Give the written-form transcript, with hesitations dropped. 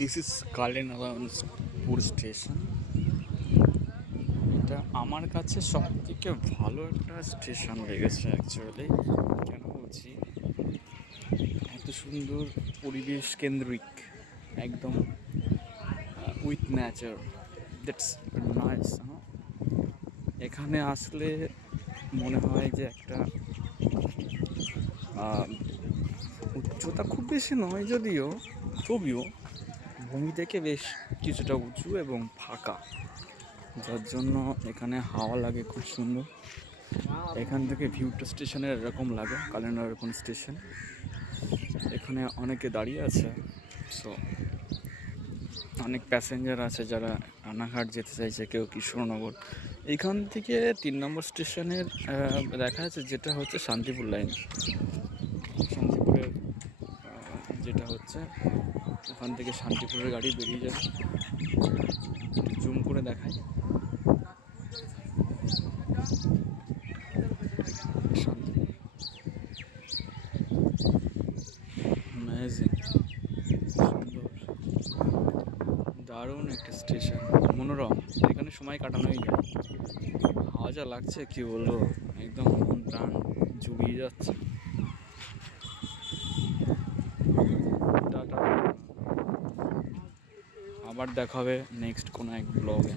This is কালিনারায়ণপুর station. এটা আমার কাছে সব থেকে ভালো একটা স্টেশন লেগেছে অ্যাকচুয়ালি। কেন বলছি, এত সুন্দর পরিবেশ কেন্দ্রিক, একদম উইথ নেচার, দ্যাটস নাইস। এখানে আসলে মনে হয় যে একটা উচ্চতা খুব বেশি নয় যদিও, তবুও ভূমি থেকে বেশ কিছুটা উঁচু এবং ফাঁকা, যার জন্য এখানে হাওয়া লাগে খুব সুন্দর। এখান থেকে ভিউটা স্টেশনের এরকম লাগে, কালিনাড়ারকুন স্টেশন। এখানে অনেকে দাঁড়িয়ে আছে, সো অনেক প্যাসেঞ্জার আছে যারা রানাঘাট যেতে চাইছে, কেউ কৃষ্ণনগর। এইখান থেকে 3 নম্বর স্টেশনের দেখা যাচ্ছে যেটা হচ্ছে শান্তিপুর লাইন। শান্তিপুরের যেটা হচ্ছে ওখান থেকে শান্তিপুরের গাড়ি বেরিয়ে যাবে। জুম করে দেখাই, শান্তিপুর অ্যামেজিং, সুন্দর, দারুণ একটা স্টেশন, মনোরম। এখানে সময় কাটানোই যায়। হাওয়া যা লাগছে কি বলবো, একদম মন প্রাণ জুড়িয়ে যাচ্ছে। টাটা, আবার দেখা হবে নেক্সট কোনো এক ব্লগে।